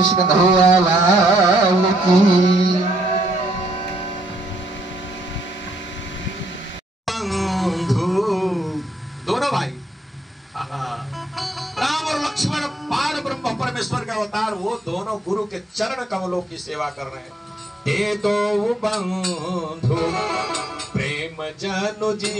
कृष्ण कन्हैया लाल की। दोनों भाई राम और लक्ष्मण पार ब्रह्म परमेश्वर के अवतार, वो दोनों गुरु के चरण कमलों की सेवा कर रहे हैं। ये दो बंधु प्रेम जनु जी,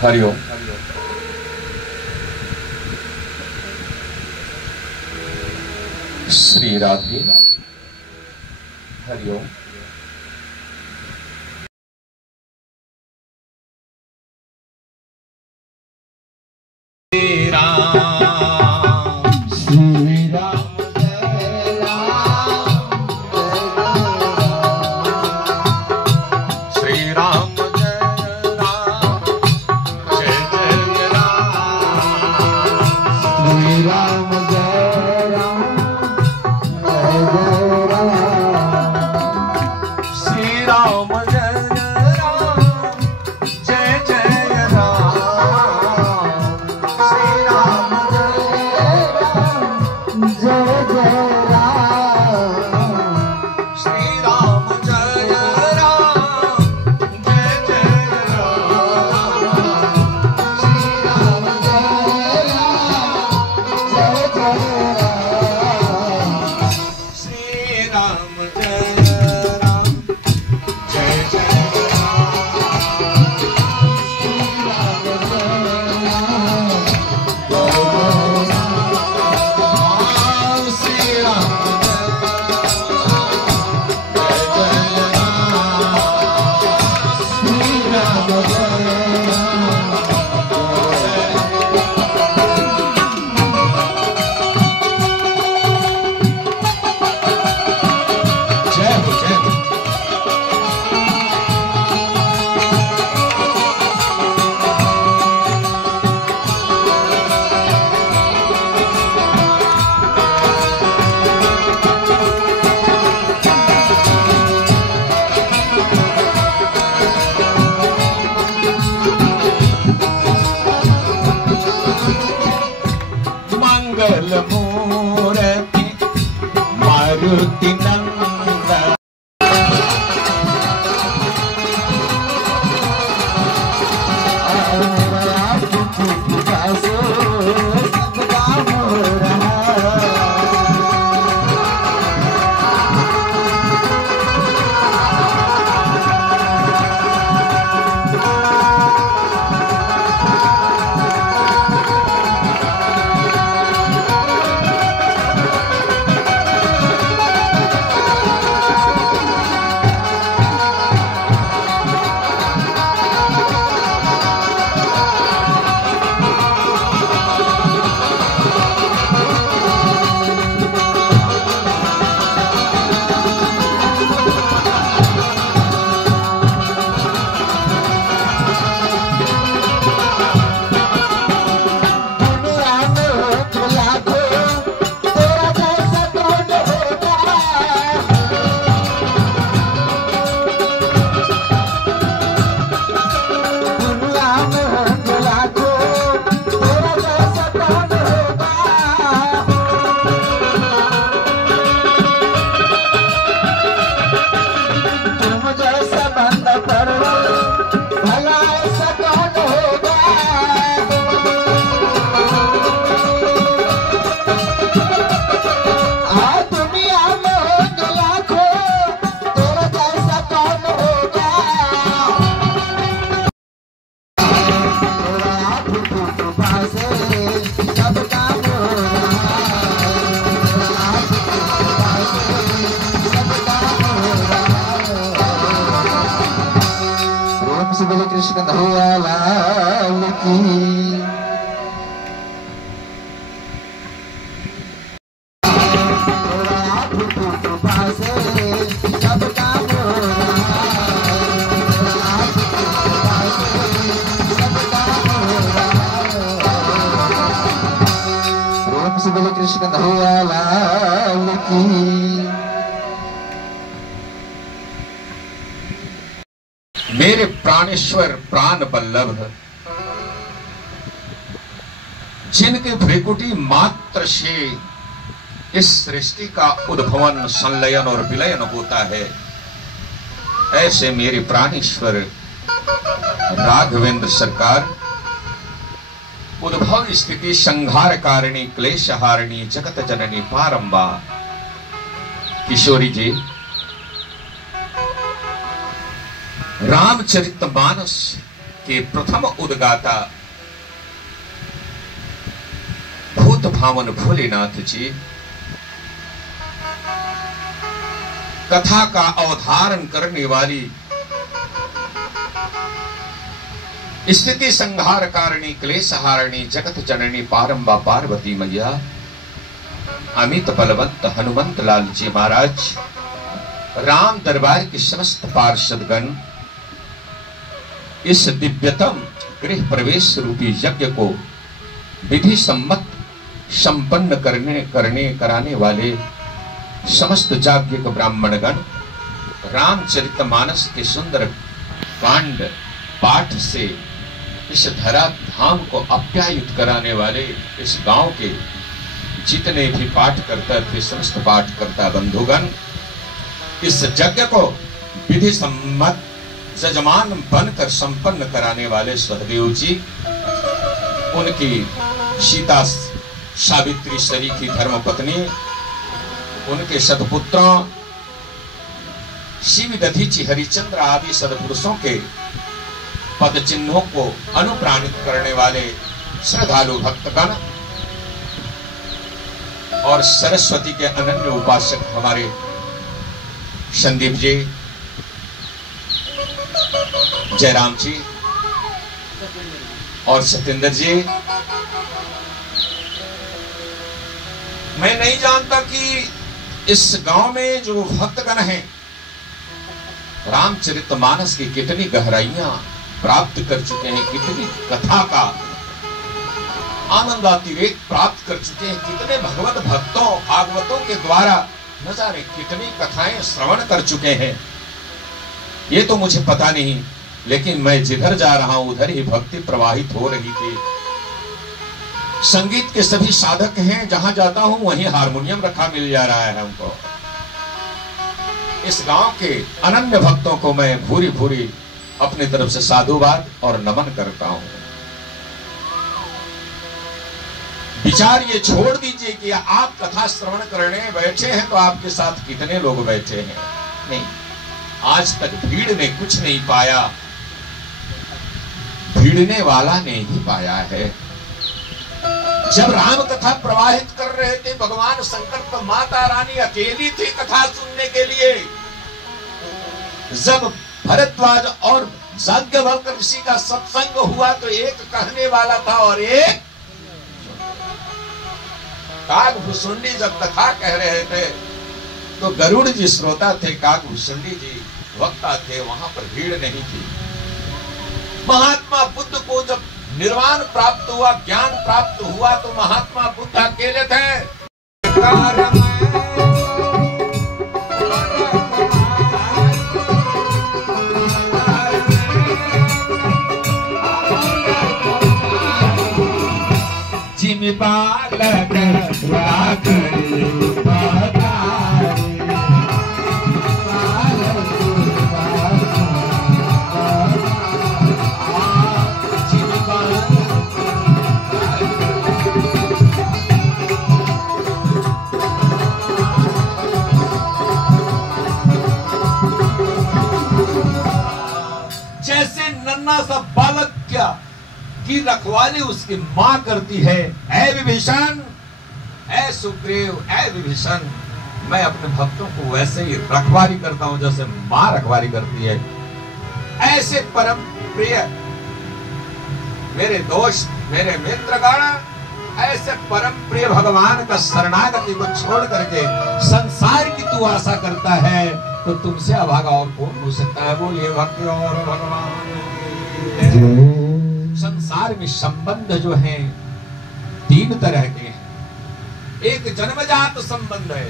हरिओम। श्री राधे। हरिओम। कृपा से सब काम हो रहा है। आपकी कृपा से सब काम हो रहा है। ओम श्री बोले कृष्ण कन्हैया लाल की। बोले कृष्ण कन्हैया लाल की। मेरे प्राणेश्वर प्राण बल्लभ, जिनके भ्रिकुटी मात्र से इस सृष्टि का उद्भवन, संलयन और विलयन होता है, ऐसे मेरे प्राणेश्वर राघवेंद्र सरकार उद्भव स्थिति संहार कारिणी क्लेश हारिणी जगत जननी पारंबा किशोरी जी रामचरितमानस के प्रथम उद्गाता भूत भावन भोलेनाथ जी कथा का अवधारण करने वाली स्थिति संहार कारिणी क्लेश हारिणी जगत जननी पारंबा पार्वती मैया अमित बलवंत हनुमंत लाल जी महाराज, राम दरबार के समस्त पार्षदगण इस दिव्यतम गृह प्रवेश रूपी यज्ञ को विधि सम्मत संपन्न कराने वाले समस्त जाज्ञिक ब्राह्मणगण, रामचरितमानस के सुंदर कांड पाठ से इस धरा धाम को अप्यायुत कराने वाले इस गांव के जितने भी पाठकर्ता थे, समस्त पाठकर्ता बंधुगण, इस यज्ञ को विधि सम्मत जजमान बनकर संपन्न कराने वाले सहदेव जी, उनकी सीता सावित्री सरी की धर्मपत्नी, उनके सदपुत्रों शिव दधीचि हरिचंद्र आदि सदपुरुषों के पद चिन्हों को अनुप्राणित करने वाले श्रद्धालु भक्तगण और सरस्वती के अनन्य उपासक हमारे संदीप जी, जयराम जी और सत्येंद्र जी। मैं नहीं जानता कि इस गांव में जो भक्तगण हैं रामचरितमानस की कितनी गहराइयां प्राप्त कर चुके हैं, कितनी कथा का आनंदातिरेक प्राप्त कर चुके हैं, कितने भगवत भक्तों भागवतों के द्वारा न जाने कितनी कथाएं श्रवण कर चुके हैं, ये तो मुझे पता नहीं। लेकिन मैं जिधर जा रहा हूं उधर ही भक्ति प्रवाहित हो रही थी। संगीत के सभी साधक हैं, जहां जाता हूं वहीं हारमोनियम रखा मिल जा रहा है हमको। इस गांव के अनन्य भक्तों को मैं भूरी भूरी अपनी तरफ से साधुवाद और नमन करता हूं। विचार ये छोड़ दीजिए कि आप कथा श्रवण करने बैठे हैं तो आपके साथ कितने लोग बैठे हैं, नहीं, आज तक भीड़ ने कुछ नहीं पाया, भीड़ने वाला ने ही पाया है। जब राम कथा प्रवाहित कर रहे थे भगवान शंकर तो माता रानी अकेली थी कथा सुनने के लिए। जब भरद्वाज और याज्ञवल्क्य ऋषि का सत्संग हुआ तो एक कहने वाला था और एक काकभूषुंडी जब कथा कह रहे थे तो गरुड़ जी श्रोता थे, काकभूषुंडी जी वक्ता थे, वहां पर भीड़ नहीं थी। महात्मा बुद्ध को जब निर्वाण प्राप्त हुआ, ज्ञान प्राप्त हुआ तो महात्मा बुद्ध अकेले थे। जिम बालक जैसे नन्ना सा बालक क्या की रखवाली उसकी मां करती है। ऐ विभीषण, ऐ सुग्रीव, ऐ विभीषण, मैं अपने भक्तों को वैसे ही रखवाली करता हूं जैसे मां रखवाली करती है। ऐसे परम प्रिय मेरे दोस्त, मेरे मित्रगण, ऐसे परम प्रिय भगवान का शरणागति को छोड़ करके संसार की तू आशा करता है तो तुमसे अभागा और कौन हो सकता है। बोलिए भक्ति और भगवान। संसार में संबंध जो हैं तीन तरह के हैं। एक जन्मजात संबंध है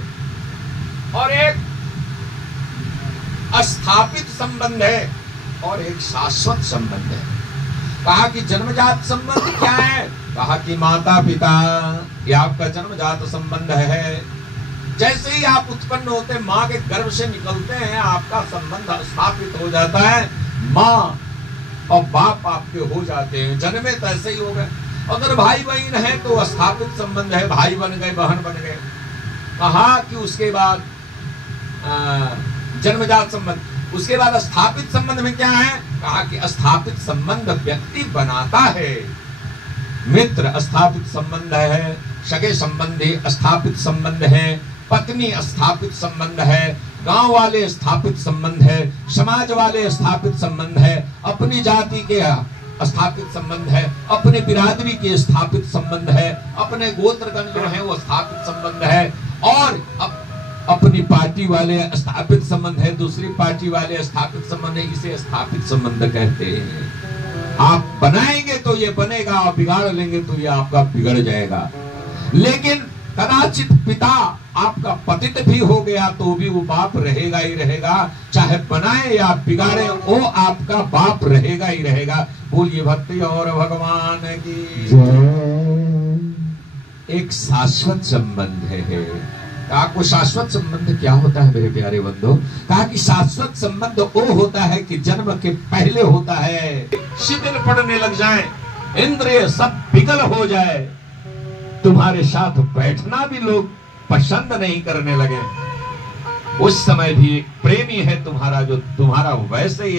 और एक स्थापित संबंध है और एक शाश्वत संबंध है। कहा कि जन्मजात संबंध क्या है? कहा कि माता पिता, ये आपका जन्मजात संबंध है। जैसे ही आप उत्पन्न होते, माँ के गर्भ से निकलते हैं, आपका संबंध स्थापित हो जाता है। माँ और बाप आपके हो जाते हैं, जन्मे तैसे ही हो गए। अगर भाई बहन है तो स्थापित संबंध है, भाई बन गए, बहन बन गए। कहा कि उसके बाद जन्मजात संबंध, उसके बाद स्थापित संबंध में क्या है? कहा कि स्थापित संबंध व्यक्ति बनाता है। मित्र स्थापित संबंध है, सगे संबंधी स्थापित संबंध है, पत्नी स्थापित संबंध है, गांव वाले स्थापित संबंध है, समाज वाले स्थापित संबंध है, अपनी जाति के स्थापित संबंध है, अपने बिरादरी के स्थापित संबंध है, अपने गोत्रगण जो है वो स्थापित संबंध है, और अपनी पार्टी वाले स्थापित संबंध है, दूसरी पार्टी वाले स्थापित संबंध है। इसे स्थापित संबंध कहते हैं। आप बनाएंगे तो ये बनेगा और बिगाड़ लेंगे तो ये आपका बिगड़ जाएगा। लेकिन कदाचित पिता आपका पतित भी हो गया तो भी वो बाप रहेगा ही रहेगा, चाहे बनाए या बिगाड़े वो आपका बाप रहेगा ही रहेगा। बोलिए भक्ति और भगवान की। एक शाश्वत संबंध है। कहा को शाश्वत संबंध क्या होता है मेरे प्यारे बंधु? कहा कि शाश्वत संबंध वो होता है कि जन्म के पहले होता है। शिथिल पड़ने लग जाए, इंद्रिय सब विकल हो जाए, तुम्हारे साथ बैठना भी लोग पसंद नहीं करने लगे, उस समय भी एक प्रेमी है तुम्हारा जो तुम्हारा वैसे ही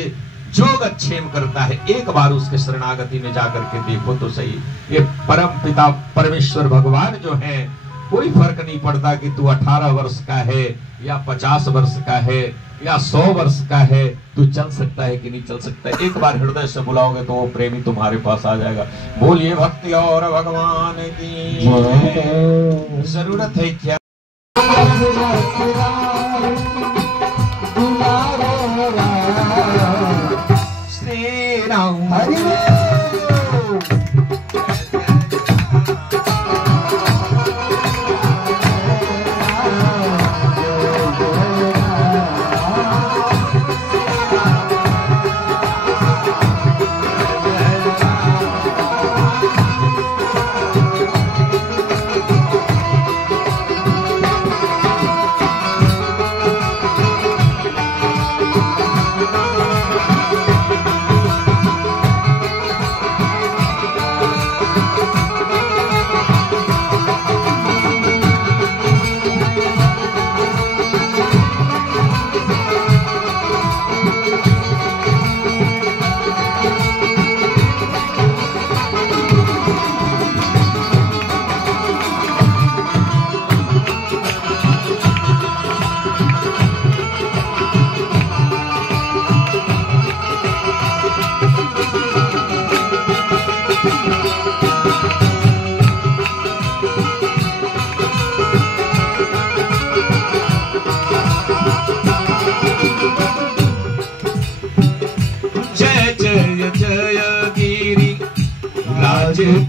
जोगक्षेम करता है। एक बार उसके शरणागति में जाकर के देखो तो सही। ये परम पिता परमेश्वर भगवान जो है, कोई फर्क नहीं पड़ता कि तू 18 वर्ष का है या 50 वर्ष का है या 100 वर्ष का है, तू चल सकता है कि नहीं चल सकता है। एक बार हृदय से बुलाओगे तो वो प्रेमी तुम्हारे पास आ जाएगा। बोलिए भक्ति और भगवान की। जरूरत है क्या? श्री राम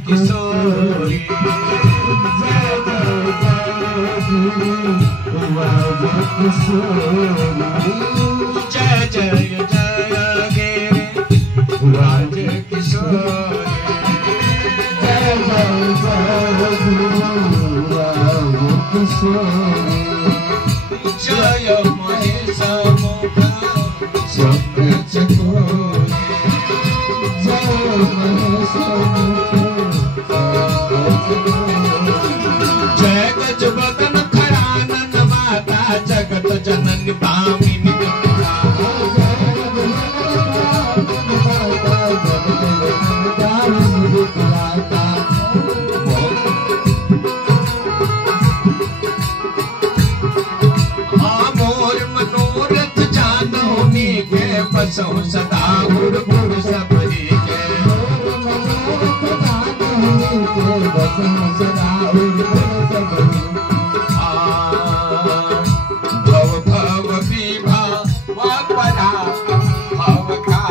किशोरी जय जय जय गिरी राज किशोरी जय जय जय महेश मुख चक्र चकोरी जय महेश जय गज बदन खरानन माता जगत जननी पामिनी बसहु सदा गुरु गुरु सबरी के भव भव विभा वापरा भव का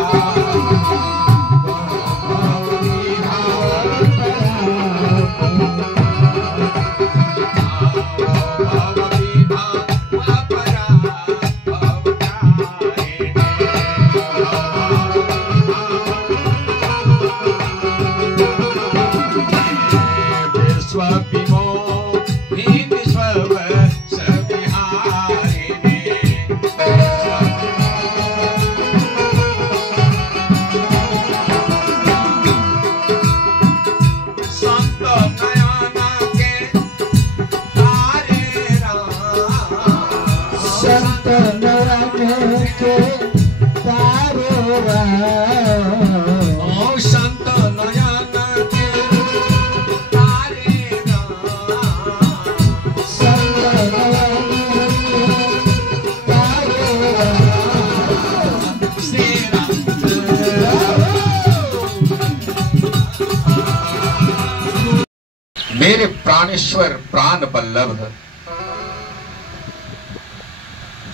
मेरे प्राणेश्वर प्राण बल्लभ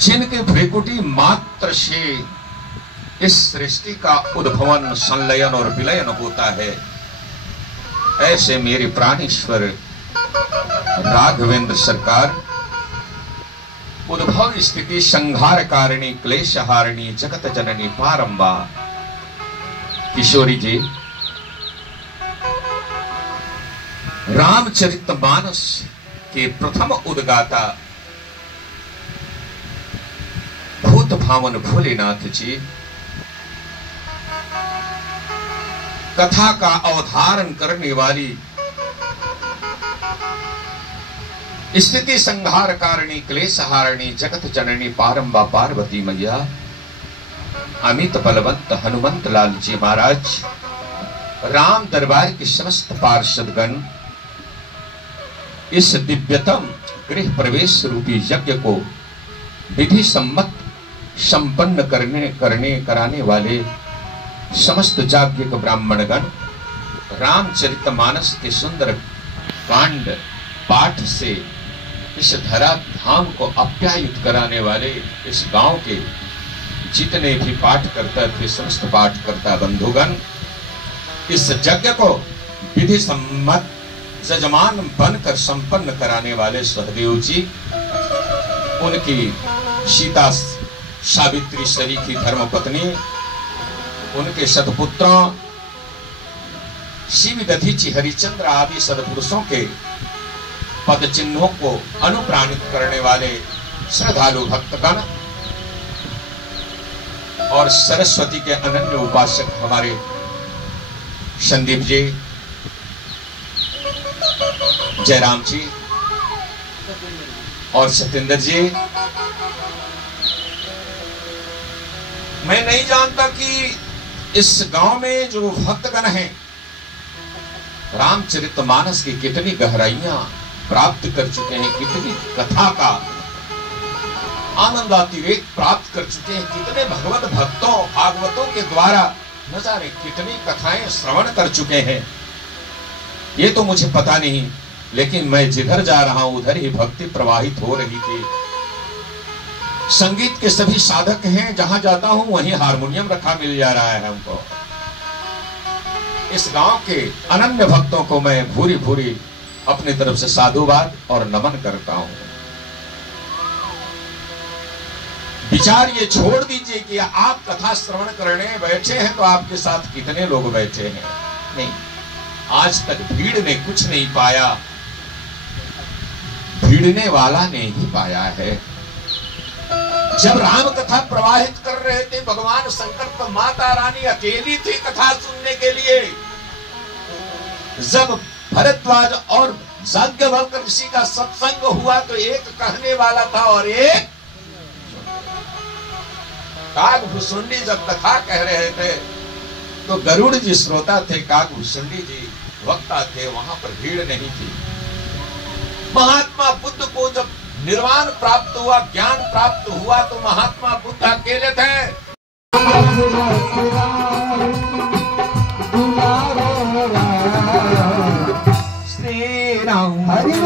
जिनके भ्रिकुटी मात्र से इस सृष्टि का उद्भवन संलयन और विलयन होता है, ऐसे मेरे प्राणेश्वर राघवेंद्र सरकार उद्भव स्थिति संहार कारिणी क्लेश हारिणी जगत जननी पारंबा किशोरी जी रामचरितमानस के प्रथम उद्गाता भूत भावन भोलेनाथ जी कथा का अवधारण करने वाली स्थिति संहार कारिणी क्लेश हारिणी जगत जननी पारंबा पार्वती मैया अमित बलवंत हनुमंत लाल जी महाराज राम दरबार के समस्त पार्षदगण इस दिव्यतम गृह प्रवेश रूपी यज्ञ को विधि सम्मत संपन्न कराने वाले समस्त जाज्ञिक ब्राह्मणगण रामचरितमानस के सुंदर कांड पाठ से इस धरा धाम को अप्यायुत कराने वाले इस गांव के जितने भी पाठ करता थे समस्त पाठ करता बंधुगण इस यज्ञ को विधि सम्मत जजमान बनकर संपन्न कराने वाले सहदेव जी, उनकी सीता सावित्री सरीखी धर्मपत्नी, उनके सदपुत्रों शिव दधीचि हरिचंद्र आदि सदपुरुषों के पद चिन्हों को अनुप्राणित करने वाले श्रद्धालु भक्तगण और सरस्वती के अनन्य उपासक हमारे संदीप जी, जयराम जी और सत्येंद्र जी। मैं नहीं जानता कि इस गांव में जो भक्तगण हैं रामचरितमानस की कितनी गहराइयां प्राप्त कर चुके हैं, कितनी कथा का आनंदातिरेक प्राप्त कर चुके हैं, कितने भगवत भक्तों भागवतों के द्वारा न जाने कितनी कथाएं श्रवण कर चुके हैं, ये तो मुझे पता नहीं। लेकिन मैं जिधर जा रहा हूं उधर ही भक्ति प्रवाहित हो रही थी। संगीत के सभी साधक हैं, जहां जाता हूं वहीं हारमोनियम रखा मिल जा रहा है हमको। इस गांव के अनन्य भक्तों को मैं भूरी भूरी अपनी तरफ से साधुवाद और नमन करता हूं। विचार ये छोड़ दीजिए कि आप कथा श्रवण करने बैठे हैं तो आपके साथ कितने लोग बैठे हैं, नहीं, आज तक भीड़ ने कुछ नहीं पाया, भीड़ने वाला ने ही पाया है। जब राम कथा प्रवाहित कर रहे थे भगवान शंकर तो माता रानी अकेली थी कथा सुनने के लिए। जब भरद्वाज और याज्ञवल्क्य ऋषि का सत्संग हुआ तो एक कहने वाला था और एक काकभूषुंडी जब कथा कह रहे थे तो गरुड़ जी श्रोता थे, काकभूषुंडी जी वक्ता थे, वहां पर भीड़ नहीं थी। महात्मा बुद्ध को जब निर्वाण प्राप्त हुआ, ज्ञान प्राप्त हुआ तो महात्मा बुद्ध अकेले थे। श्री राम हरि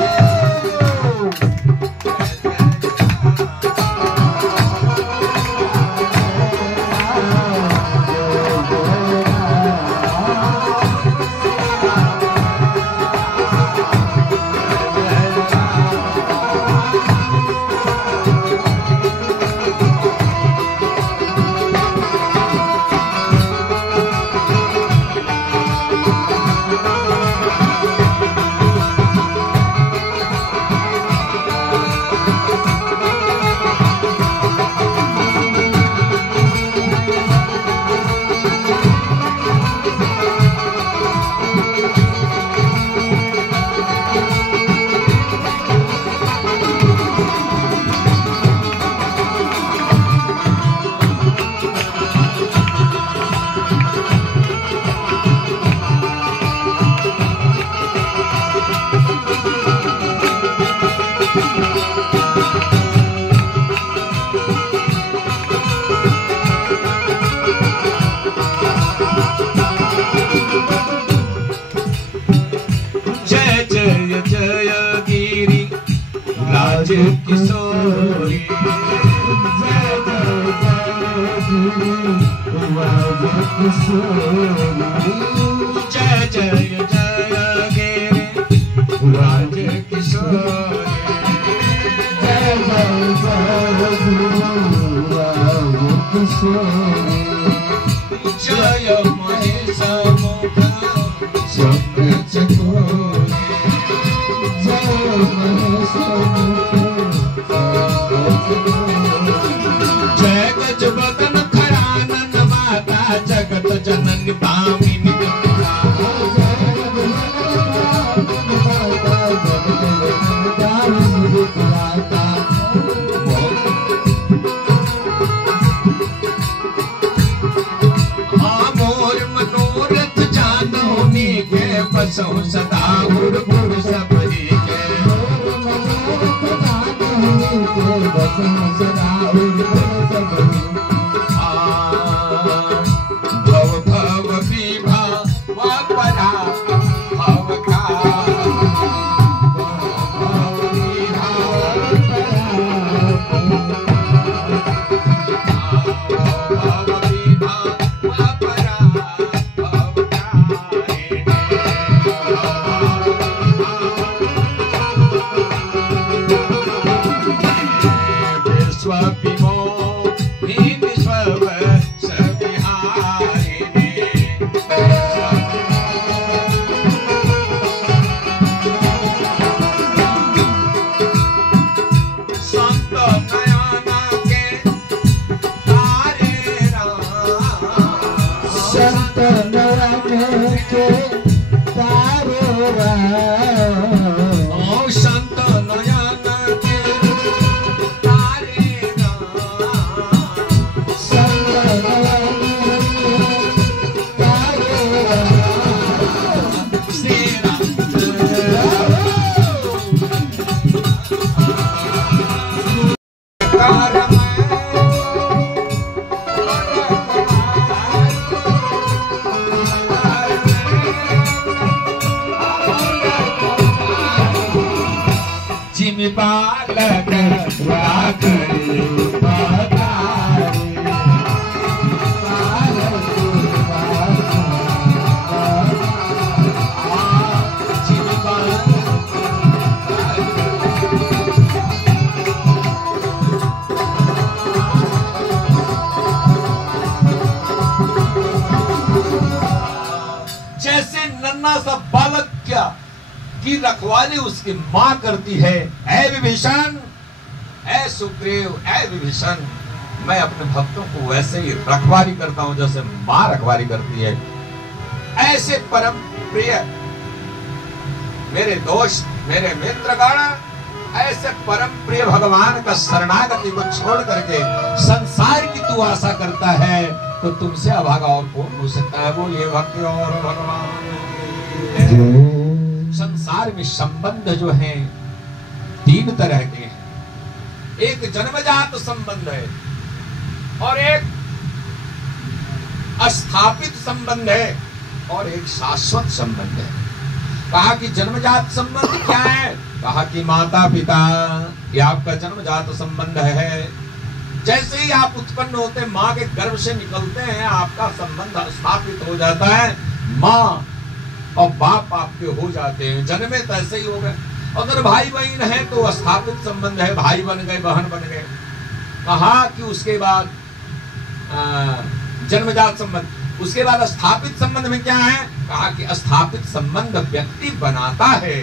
राज किशोरी जय जय जय गिरी राज किशोरी जय महेश मुख चक्र चकोरी जय गज बदन खरानन माता जगत जननी भामिनी मोर मनोरथ जानो नीके बसो सदा गुरु गुरु सबरी के भव भव विभा वापरा भव का बालक राखड़ी पधारी जैसे नन्हा सा बालक क्या की रखवाली उसकी मां करती है। ऐ विभीषण, ऐ सुग्रीव, ऐ विभीषण, मैं अपने भक्तों को वैसे ही रखवाली करता हूं जैसे मां रखवाली करती है। ऐसे परम प्रिय मेरे दोस्त, मेरे मित्रगण, ऐसे परम प्रिय भगवान का शरणागति को छोड़ करके संसार की तू आशा करता है तो तुमसे अभागा और कौन हो सकता है। बोलिए भक्ति और भगवान। संसार में संबंध जो हैं तीन तरह के हैं। एक जन्मजात संबंध है और एक अस्थापित संबंध है और एक शाश्वत संबंध है। कहा कि जन्मजात संबंध क्या है? कहा कि माता पिता, ये आपका जन्मजात संबंध है। जैसे ही आप उत्पन्न होते, माँ के गर्भ से निकलते हैं, आपका संबंध स्थापित हो जाता है। माँ और बाप आपके हो जाते हैं, जन्मे तैसे ही हो गए। अगर भाई बहन है तो स्थापित संबंध है, भाई बन गए, बहन बन गए। कहा कि उसके बाद जन्मजात संबंध, उसके बाद स्थापित संबंध में क्या है? कहा कि स्थापित संबंध व्यक्ति बनाता है।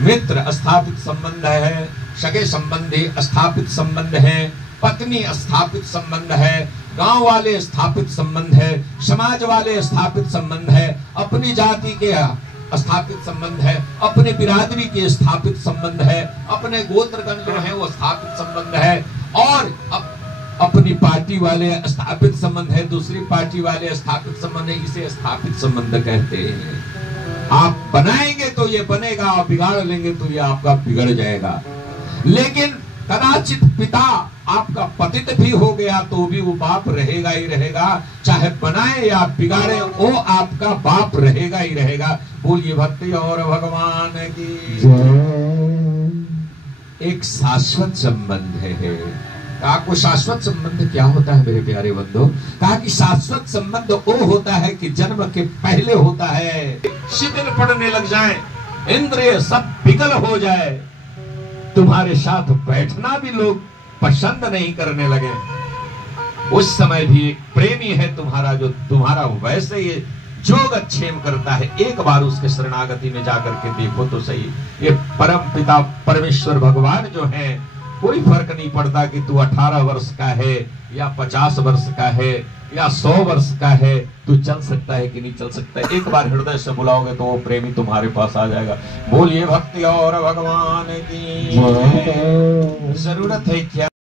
मित्र स्थापित संबंध है, सगे संबंधी स्थापित संबंध है, पत्नी स्थापित संबंध है, गांव वाले स्थापित संबंध है, समाज वाले स्थापित संबंध है, अपनी जाति के स्थापित संबंध है, अपने बिरादरी के स्थापित संबंध है, अपने गोत्रगण जो है वो स्थापित संबंध है, और अपनी पार्टी वाले स्थापित संबंध है, दूसरी पार्टी वाले स्थापित संबंध है। इसे स्थापित संबंध कहते हैं। आप बनाएंगे तो ये बनेगा, और बिगाड़ लेंगे तो ये आपका बिगड़ जाएगा। लेकिन कदाचित पिता आपका पतित भी हो गया तो भी वो बाप रहेगा ही रहेगा, चाहे बनाए या बिगाड़े, वो आपका बाप रहेगा ही रहेगा। बोलिए भक्ति और भगवान की एक शाश्वत संबंध है। कहा को शाश्वत संबंध क्या होता है मेरे प्यारे बंधु? कहा कि शाश्वत संबंध वो होता है कि जन्म के पहले होता है। शिथिल पड़ने लग जाए, इंद्रिय सब विकल हो जाए, तुम्हारे साथ बैठना भी लोग पसंद नहीं करने लगे, उस समय भी एक प्रेमी है तुम्हारा, जो तुम्हारा वैसे ये जोगक्षेम करता है। एक बार उसके शरणागति में जाकर के देखो तो सही। ये परम पिता परमेश्वर भगवान जो है, कोई फर्क नहीं पड़ता कि तू 18 वर्ष का है या 50 वर्ष का है या 100 वर्ष का है, तू चल सकता है कि नहीं चल सकता है। एक बार हृदय से बुलाओगे तो वो प्रेमी तुम्हारे पास आ जाएगा। बोलिए भक्ति और भगवान की जरूरत है क्या?